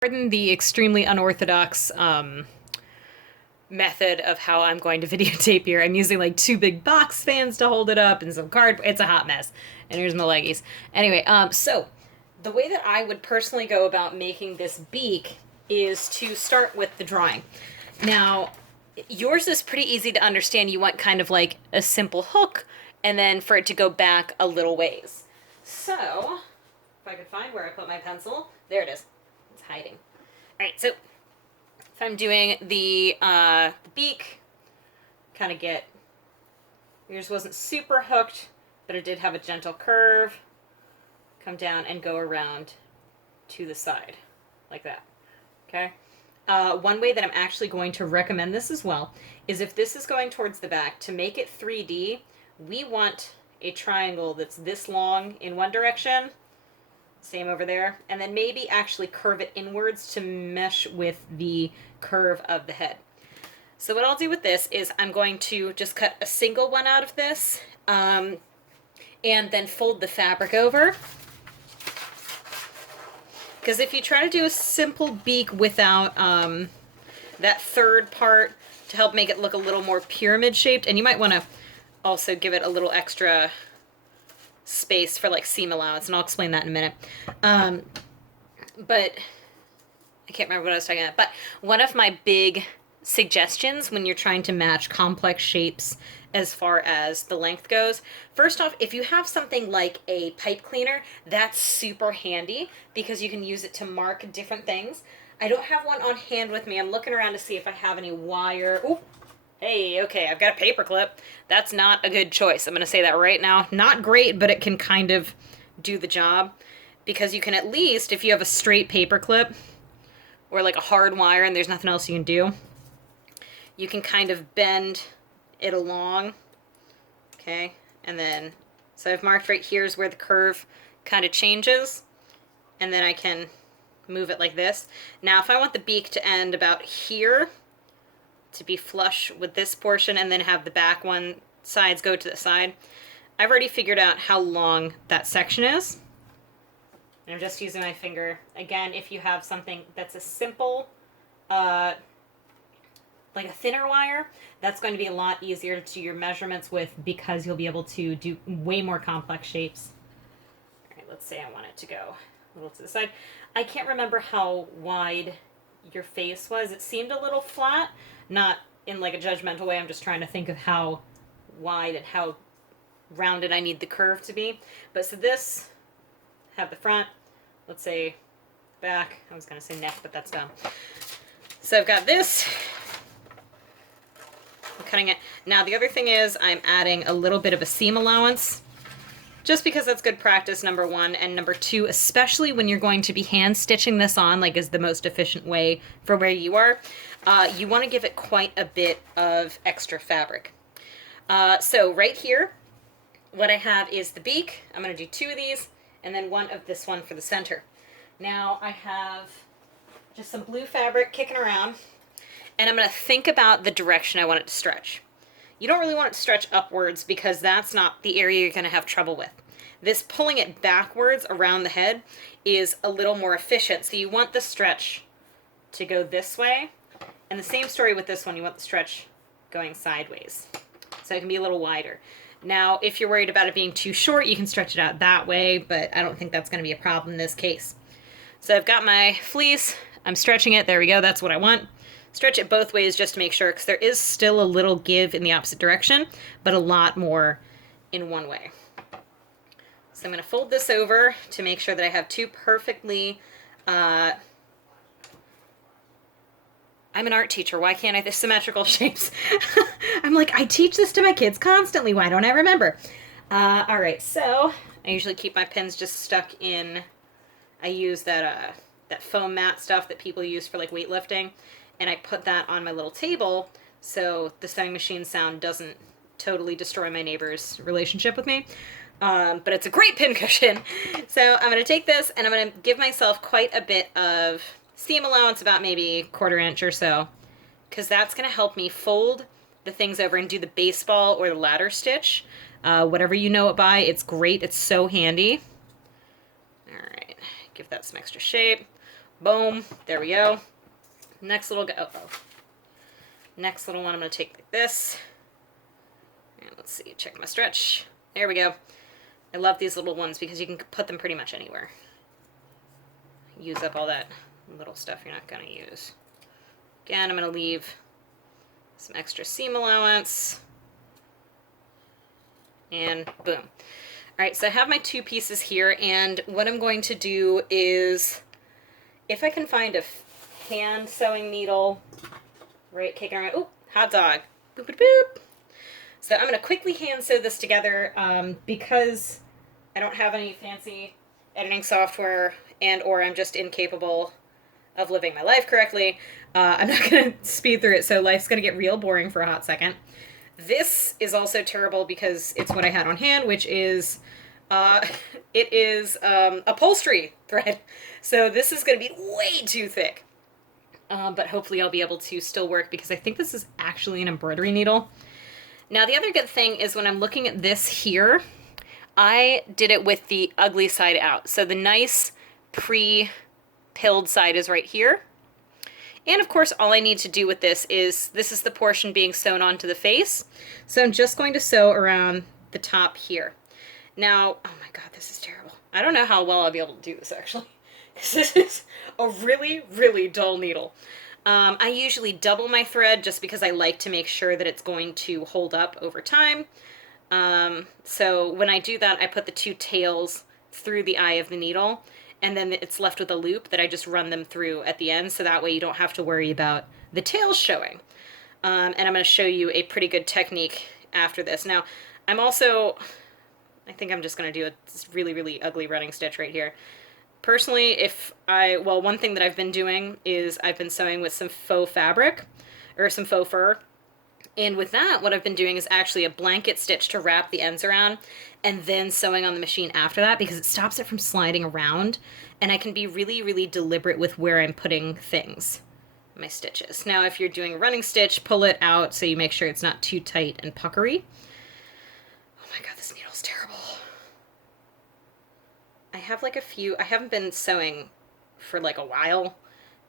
Pardon the extremely unorthodox method of how I'm going to videotape here. I'm using like two big box fans to hold it up and some card. It's a hot mess. And here's my leggies. Anyway, so the way that I would personally go about making this beak is to start with the drawing. Now, yours is pretty easy to understand. You want kind of like a simple hook and then for it to go back a little ways. So, if I could find where I put my pencil, there it is. It's hiding. All right, so if I'm doing the beak, kind of get, yours wasn't super hooked, but it did have a gentle curve. Come down and go around to the side, like that, okay? One way that I'm actually going to recommend this as well is if this is going towards the back, to make it 3D, we want a triangle that's this long in one direction, same over there, and then maybe actually curve it inwards to mesh with the curve of the head. So what I'll do with this is I'm going to just cut a single one out of this and then fold the fabric over. Because if you try to do a simple beak without that third part to help make it look a little more pyramid shaped, and you might want to also give it a little extra space for like seam allowance, and I'll explain that in a minute. But I can't remember what I was talking about. But one of my big suggestions when you're trying to match complex shapes as far as the length goes, first off, if you have something like a pipe cleaner, that's super handy because you can use it to mark different things. I don't have one on hand with me. I'm looking around to see if I have any wire. Ooh. Hey, okay, I've got a paper clip. That's not a good choice. I'm going to say that right now. Not great, but it can kind of do the job. Because you can at least, if you have a straight paper clip or like a hard wire and there's nothing else you can do, you can kind of bend it along. Okay, and then, so I've marked right here's where the curve kind of changes. And then I can move it like this. Now, if I want the beak to end about here, to be flush with this portion and then have the back one sides go to the side, I've already figured out how long that section is. And I'm just using my finger. Again, if you have something that's a simple, like a thinner wire, that's going to be a lot easier to do your measurements with because you'll be able to do way more complex shapes. All right, let's say I want it to go a little to the side. I can't remember how wide your face was. It seemed a little flat. Not in like a judgmental way, I'm just trying to think of how wide and how rounded I need the curve to be. But so this, have the front, let's say back, I was going to say neck, but that's dumb. So I've got this, I'm cutting it. Now the other thing is I'm adding a little bit of a seam allowance, just because that's good practice, number one, and number two, especially when you're going to be hand stitching this on, like is the most efficient way for where you are, you want to give it quite a bit of extra fabric. So right here, what I have is the beak. I'm going to do two of these, and then one of this one for the center. Now I have just some blue fabric kicking around, and I'm going to think about the direction I want it to stretch. You don't really want it to stretch upwards because that's not the area you're going to have trouble with. This pulling it backwards around the head is a little more efficient. So you want the stretch to go this way. And the same story with this one, you want the stretch going sideways. So it can be a little wider. Now, if you're worried about it being too short, you can stretch it out that way, but I don't think that's going to be a problem in this case. So I've got my fleece. I'm stretching it. There we go. That's what I want. Stretch it both ways just to make sure, because there is still a little give in the opposite direction, but a lot more in one way. So I'm going to fold this over to make sure that I have two perfectly, I'm an art teacher, why can't I, the symmetrical shapes? I'm like, I teach this to my kids constantly, why don't I remember? All right, so I usually keep my pins just stuck in, I use that foam mat stuff that people use for like weightlifting. And I put that on my little table so the sewing machine sound doesn't totally destroy my neighbor's relationship with me. But it's a great pin cushion. So I'm going to take this and I'm going to give myself quite a bit of seam allowance, about maybe 1/4 inch or so, because that's going to help me fold the things over and do the baseball or the ladder stitch. Whatever you know it by, it's great. It's so handy. All right, give that some extra shape. Boom. There we go. Next little next little one I'm going to take like this. And let's see, check my stretch. There we go. I love these little ones because you can put them pretty much anywhere. Use up all that little stuff you're not going to use. Again, I'm going to leave some extra seam allowance. And boom. All right, so I have my 2 pieces here, and what I'm going to do is, if I can find a hand sewing needle, right, kicking around. Oh, hot dog. Boop, boop, boop. So I'm going to quickly hand sew this together because I don't have any fancy editing software and or I'm just incapable of living my life correctly. I'm not going to speed through it, so life's going to get real boring for a hot second. This is also terrible because it's what I had on hand, which is, it is upholstery thread. So this is going to be way too thick. But hopefully I'll be able to still work because I think this is actually an embroidery needle. Now the other good thing is when I'm looking at this here, I did it with the ugly side out. So the nice pre-pilled side is right here. And of course all I need to do with this is the portion being sewn onto the face. So I'm just going to sew around the top here. Now, oh my god, this is terrible. I don't know how well I'll be able to do this actually. This is a really, really dull needle. I usually double my thread just because I like to make sure that it's going to hold up over time. So when I do that, I put the 2 tails through the eye of the needle, and then it's left with a loop that I just run them through at the end, so that way you don't have to worry about the tails showing. And I'm going to show you a pretty good technique after this. Now, I think I'm just going to do a really, really ugly running stitch right here. Personally, one thing that I've been doing is I've been sewing with some faux fabric, or some faux fur, and with that, what I've been doing is actually a blanket stitch to wrap the ends around, and then sewing on the machine after that because it stops it from sliding around, and I can be really, really deliberate with where I'm putting things, my stitches. Now, if you're doing a running stitch, pull it out so you make sure it's not too tight and puckery. Oh my god, this needle's terrible. I have like I haven't been sewing for like a while,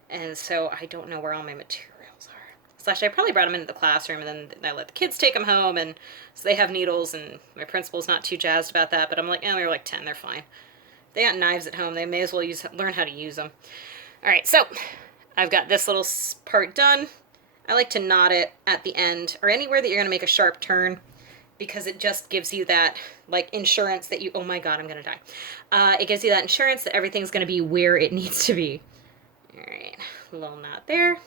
and so I don't know where all my materials are. Slash, I probably brought them into the classroom, and then I let the kids take them home, and so they have needles, and my principal's not too jazzed about that, but I'm like, oh, they're like 10, they're fine. They got knives at home, they may as well learn how to use them. Alright, so I've got this little part done. I like to knot it at the end, or anywhere that you're going to make a sharp turn, because it just gives you that, like, insurance that you, oh my god, I'm gonna die. It gives you that insurance that everything's gonna be where it needs to be. Alright, a little knot there.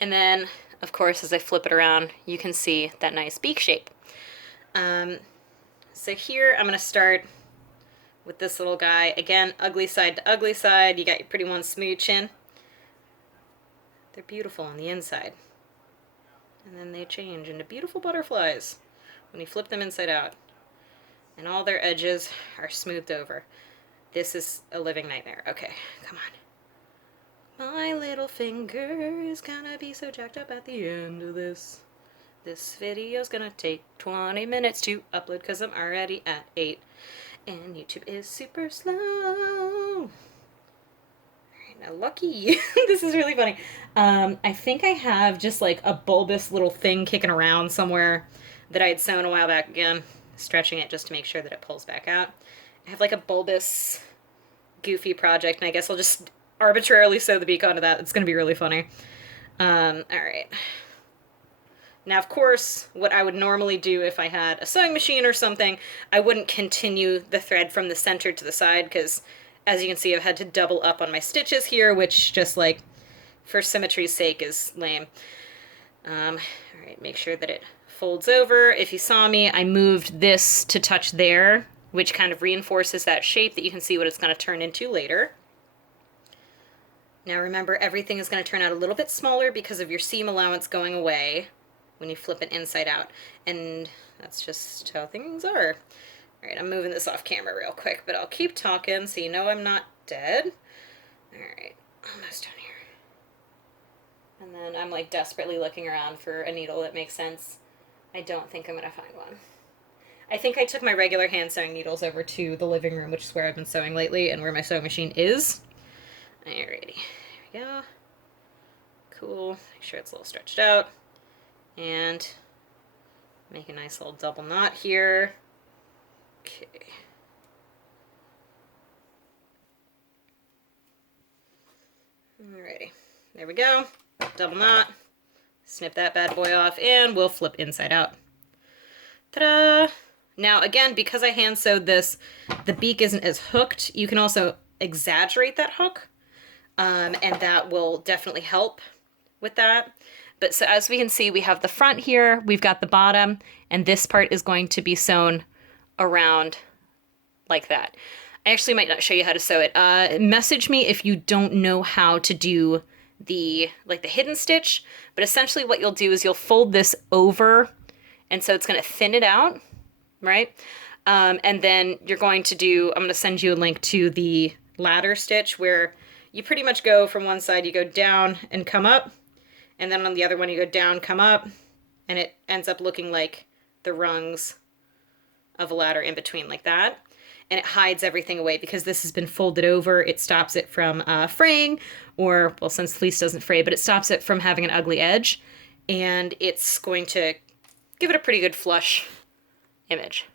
And then, of course, as I flip it around, you can see that nice beak shape. So here, I'm gonna start with this little guy. Again, ugly side to ugly side. You got your pretty one smooching. They're beautiful on the inside. And then they change into beautiful butterflies when you flip them inside out. And all their edges are smoothed over. This is a living nightmare. Okay, come on. My little finger is gonna be so jacked up at the end of this. This video's gonna take 20 minutes to upload because I'm already at 8. And YouTube is super slow. Now, lucky, this is really funny. I think I have just like a bulbous little thing kicking around somewhere that I had sewn a while back. Again, stretching it just to make sure that it pulls back out. I have like a bulbous, goofy project, and I guess I'll just arbitrarily sew the beak onto that. It's going to be really funny. Alright. Now, of course, what I would normally do if I had a sewing machine or something, I wouldn't continue the thread from the center to the side, because as you can see, I've had to double up on my stitches here, which just like, for symmetry's sake, is lame. Alright, make sure that it folds over. If you saw me, I moved this to touch there, which kind of reinforces that shape that you can see what it's going to turn into later. Now remember, everything is going to turn out a little bit smaller because of your seam allowance going away when you flip it inside out. And that's just how things are. Alright, I'm moving this off camera real quick, but I'll keep talking so you know I'm not dead. Alright, almost done here. And then I'm like desperately looking around for a needle that makes sense. I don't think I'm going to find one. I think I took my regular hand sewing needles over to the living room, which is where I've been sewing lately and where my sewing machine is. Alrighty, here we go. Cool, make sure it's a little stretched out. And make a nice little double knot here. Okay. Alrighty, there we go. Double knot. Snip that bad boy off, and we'll flip inside out. Ta-da! Now, again, because I hand sewed this, the beak isn't as hooked. You can also exaggerate that hook, and that will definitely help with that. But so as we can see, we have the front here, we've got the bottom, and this part is going to be sewn around like that. I actually might not show you how to sew it. Message me if you don't know how to do the hidden stitch, but essentially what you'll do is you'll fold this over, and so it's going to thin it out, right? And then you're going to do, I'm going to send you a link to the ladder stitch where you pretty much go from one side, you go down and come up, and then on the other one you go down, come up, and it ends up looking like the rungs of a ladder in between like that. And it hides everything away because this has been folded over. It stops it from fraying, or, well, since fleece doesn't fray, but it stops it from having an ugly edge, and it's going to give it a pretty good flush image.